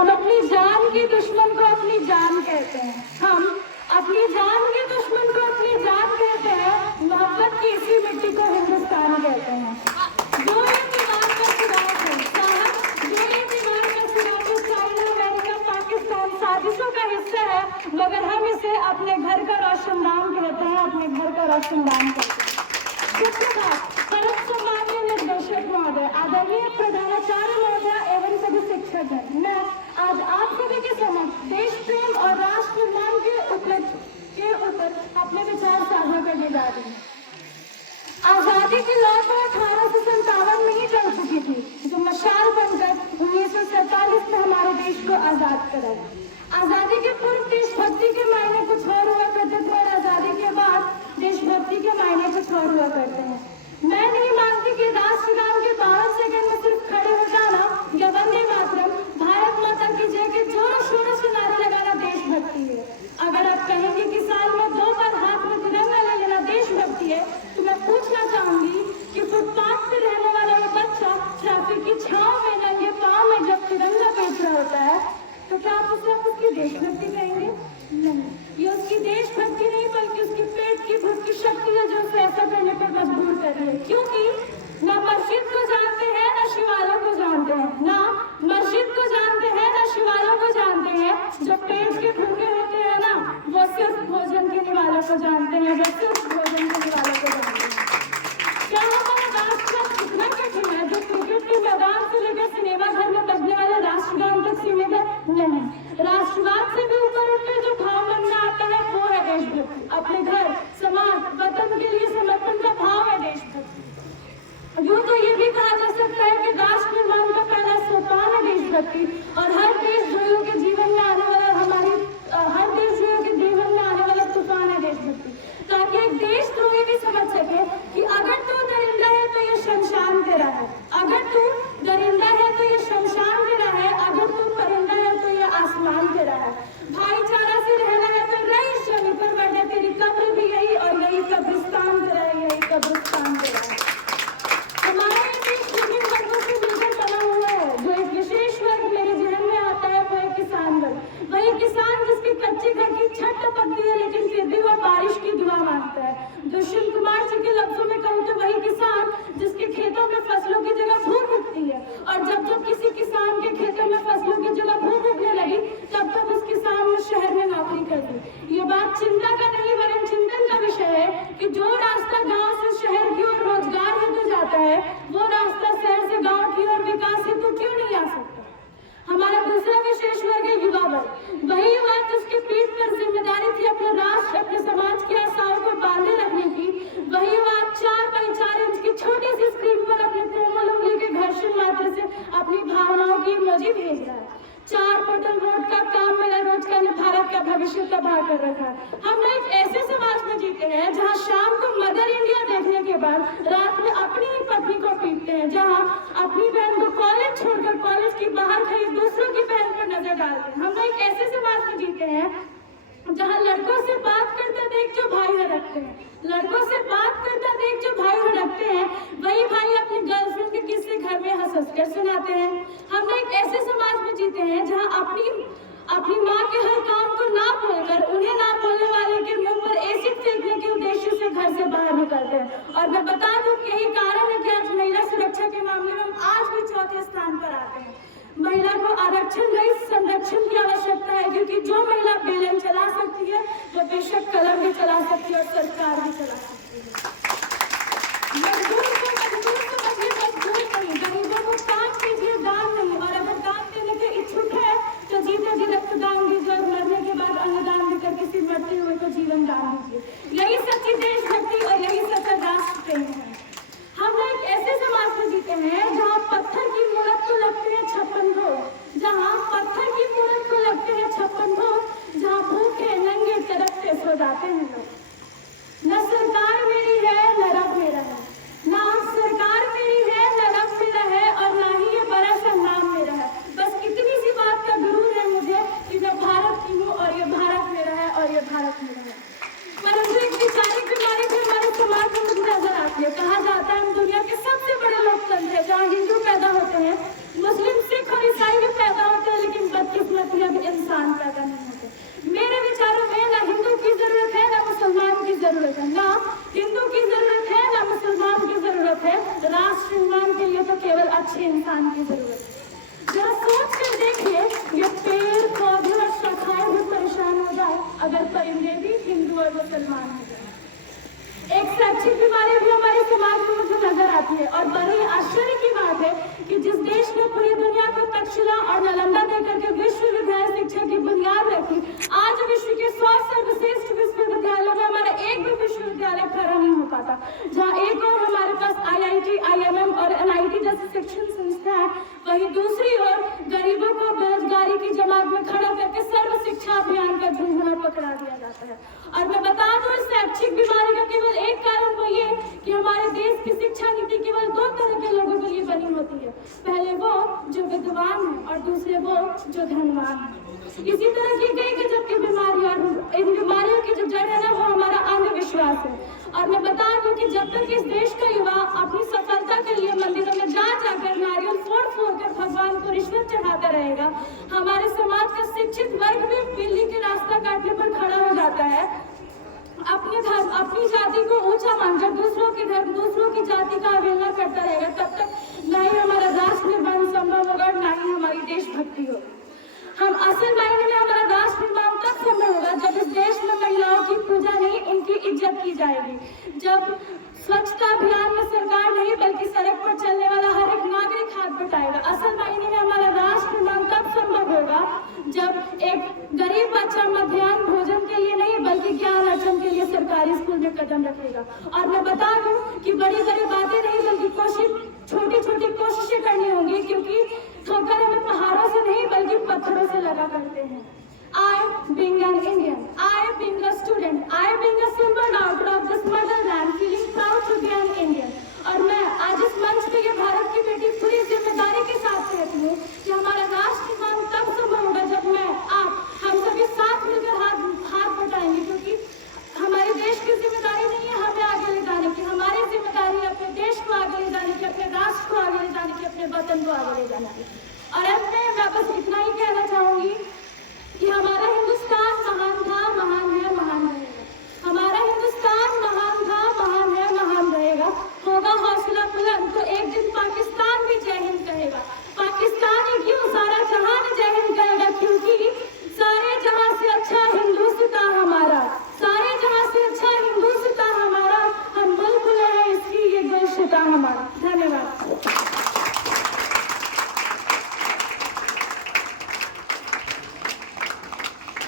हम अपनी जान के दुश्मन को अपनी जान कहते हैं, हम अपनी जान के दुश्मन को अपनी जान कहते हैं, मोहब्बत की इसी मिट्टी को हिंदुस्तान कहते हैं। जो ये दीवार का सुराग है साहब, जो ये दीवार का सुराग है चाइना, अमेरिका, पाकिस्तान साजिशों का हिस्सा है, मगर हम इसे अपने घर का रोशनदान कहते हैं, अपने घर का रोशनदान कहते हैं। परम सम्माननीय निर्देशक महोदय, आदरणीय प्रधानाचार्य महोदय एवं सभी शिक्षक हैं, मैं आज आप सभी के समक्ष देश प्रेम और राष्ट्र निर्माण के ऊपर अपने विचार साझा करने जा रही हूँ। आजादी की लौ तो 1857 में ही चल चुकी थी, जो मशाल बनकर 1947 में हमारे देश को आजाद कराया। आजादी के पूर्व देशभक्ति के मायने कुछ और हुआ करते थे और आजादी के बाद देशभक्ति के मायने कुछ और हुआ करते हैं। मैं नहीं मानती कि राष्ट्रगान के 12 सेकंड में सिर्फ खड़े हो जाना या वंदे मातरम, भारत माता की जय के जोर शोर से नारे लगाना देशभक्ति है। अगर आप कहेंगे कि साल में 2 बार हाथ में तिरंगा ले लेना देशभक्ति है, तो मैं पूछना चाहूंगी कि फुटपाथ पर रहने वाला वो बच्चा ट्रैफिक की छांव में नंगे पांव में जब तिरंगा बेच रहा होता है, तो क्या आप उसकी देशभक्ति कहेंगे? नहीं, ये उसकी देशभक्ति नहीं बल्कि उसकी पेट की भूख की शक्ति है जो उसे ऐसा करने पर मजबूर कर रही है। क्योंकि ना मस्जिद को जानते हैं ना शिवालयों को जानते हैं, ना मस्जिद को जानते हैं ना शिवालयों को जानते हैं। जो पेट के भूखे होते हैं ना, वो सिर्फ भोजन के निवालों को जानते हैं, वो सिर्फ भोजन के निवालों को जानते हैं। क्या हमारा राष्ट्र इतना कठिन है जो क्रिकेट के मैदान से लेकर सिनेमा घर में बजने वाले राष्ट्रगान तक सीमित है? नहीं, राष्ट्रवाद से भी ऊपर उठकर जो भाव मन में आता है वो है देशभक्ति। अपने घर, समाज, वतन के लिए समर्पण का भाव है देशभक्ति। यूं तो ये भी कहा जा सकता है कि राष्ट्र निर्माण का पहला सोपान है देशभक्ति, और हर देशद्रोहियों के जीवन में आने वाला तूफान है देशभक्ति। ताकि एक देशद्रोही भी समझ सके कि अगर तू दरिंदा है तो ये शमशान तेरा है, अगर तू दरिंदा है तो ये शमशान तेरा है, अगर तू परिंदा है तो ये आसमान तेरा है। भाईचारा से रहना है तो रईस जमीन पर बढ़ना, तेरी कब्र भी यही और यही कब्रिस्तान तेरा है, यही कब्रिस्तान तेरा है। हमारा ये देश विभिन्न वर्गों से मिलकर बना हुआ है। जो एक विशेष वर्ग मेरे जहन में आता है वो है किसान वर्ग। वही किसान जिसके कच्चे घर की छत टपकती है लेकिन फिर भी वह बारिश की दुआ मांगता है। दुष्यंत कुमार जी के लफ्जों में कहूँ तो वही किसान जिसके खेतों में फसलों की जगह भूख उगती है, और जब जब किसी किसान के खेतों में फसलों की जगह भूख उगने लगी तब तक उस किसान ने शहर में नौकरी कर दी। ये बात चिंता का नहीं वरन चिंतन का विषय है कि जो रास्ता गाँव से शहर की ओर रोजगार हेतु जाता है, वो रास्ता शहर से गाँव की ओर विकास हेतु क्यों नहीं आ सकता? हमारा दूसरा विशेष वर्ग है युवा वर्ग। वही युवा जिसकी पीठ पर जिम्मेदारी थी अपने राष्ट्र, अपने समाज की आशाओं को बांधे रखने की, वही युवा 4x4 इंच की छोटी सी स्क्रीन पर अपने कोमल उंगली के घर्षण मात्र से अपनी भावनाओं की इमोजी भेज रहा है। 4 पटल रोड का काम मिला रोजगार ने भारत का भविष्य तबाह कर रखा है। हम एक ऐसे समाज में जीते हैं जहाँ शाम को मदर इंडिया देखने के बाद रात में अपनी ही पत्नी को पीटते हैं, जहाँ अपनी बहन को कॉलेज छोड़कर कॉलेज की बाहर खड़ी दूसरों की बहन पर नजर डालते हैं। हम एक ऐसे समाज में जीते हैं जहाँ लड़कों से बात करते देख जो भाई हड़कते हैं, लड़कों से बात करता देख जो भाई हड़कते हैं, वही भाई अपनी गर्लफ्रेंड के किस्से घर में हंस कर सुनाते हैं। हम एक ऐसे समाज में जीते हैं जहाँ अपनी माँ के हर काम को ना बोलकर उन्हें ना बोलने वाले के मुंह पर एसिड फेंकने के उद्देश्य से घर से बाहर निकलते हैं। और मैं बता दूं कि यही कारण है कि आज महिला सुरक्षा के मामले में हम आज भी चौथे स्थान पर आते हैं। महिला को आरक्षण रहित संरक्षण की आवश्यकता है, क्योंकि जो महिला बेलन चला सकती है वो बेशक कलम भी चला सकती है और सरकार भी चला सकती है। मजदूर को मजदूर समझिए, मजदूर नहीं। गरीबों को काम कीजिए, दान नहीं। और अगर दान देने के इच्छुक है तो जीते जी रक्तदान दीजिए और मरने के बाद अन्नदान देकर किसी मरते हुए को जीवन दान दीजिए। यही सच्ची देशभक्ति और यही सच्चा राष्ट्र प्रेम है। हम लोग ऐसे समाज में जीते हैं जहाँ पत्थर की मूरत को लगते हैं 56 भोग, जहाँ पत्थर की मूरत को लगते हैं 56 भोग, जहाँ भूखे नंगे तड़पते सो जाते हैं लोग। न सरकार और बड़े आश्चर्य की बात है कि जिस देश ने पूरी दुनिया को तक्षशिला और नालंदा देकर के विश्वविद्यालय शिक्षा की बुनियाद रखी, आज विश्व के 100 सर्वश्रेष्ठ विश्वविद्यालयों में हमारा एक भी विश्वविद्यालय खड़ा नहीं हो पाता, जहाँ एक और हमारे पास IIT, IIM और NIT जैसी शिक्षण संस्था है, वहीं दूसरी ओर गरीबों को बेरोजगारी की जमात में खड़ा करके सर्व शिक्षा अभियान का झुंझुना पकड़ा दिया जाता है। और मैं बता दूं, इस शैक्षिक बीमारी का केवल एक कारण वो ये कि हमारे देश की शिक्षा नीति केवल 2 तरह के लोगों के लिए बनी होती है, पहले वो जो विद्वान है और दूसरे वो जो धनवान है। इसी तरह की कई गजब की बीमारियां, इन बीमारियों की जो जड़ है ना, वो हमारा अंधविश्वास है। और मैं बता दूं कि जब तक इस देश का युवा अपनी सफलता के लिए मंदिरों में जा जाकर नारियल फोड़ फोड़ कर भगवान को रिश्वत चढ़ाता रहेगा, हमारे समाज का शिक्षित वर्ग भी बिल्ली के रास्ता काटने पर खड़ा हो जाता है, अपने धर्म, अपनी जाति को ऊंचा मानकर दूसरों के धर्म, दूसरों की जाति का अवहेलना करता रहेगा, तब तक न ही हमारा राष्ट्र निर्माण संभव होगा, न ही हमारी देशभक्ति होगी। हम असल मायने में हमारा राष्ट्र निर्माण तब संभव होगा जब इस देश में महिलाओं की पूजा नहीं, उनकी इज्जत की जाएगी। जब स्वच्छता अभियान में सरकार नहीं बल्कि सड़क पर चलने वाला हर एक नागरिक हाथ बटाएगा। असल मायने में हमारा राष्ट्र निर्माण तब संभव होगा जब एक गरीब बच्चा मध्याह्न भोजन के लिए नहीं बल्कि ज्ञान अर्जन के लिए सरकारी स्कूल में कदम रखेगा। और मैं बता दूं कि बड़ी बड़ी बातें नहीं बल्कि छोटी छोटी कोशिशें करनी होंगी, क्योंकि ठोकर हमें पहाड़ों से नहीं बल्कि पत्थरों से लगा करते हैं। I being an Indian, I being a student, I being a simple daughter of this motherland, feeling proud to be an Indian। और मैं आज इस मंच पे ये भारत की बेटी पूरी जिम्मेदारी के साथ कहती हूँ कि हमारा राष्ट्र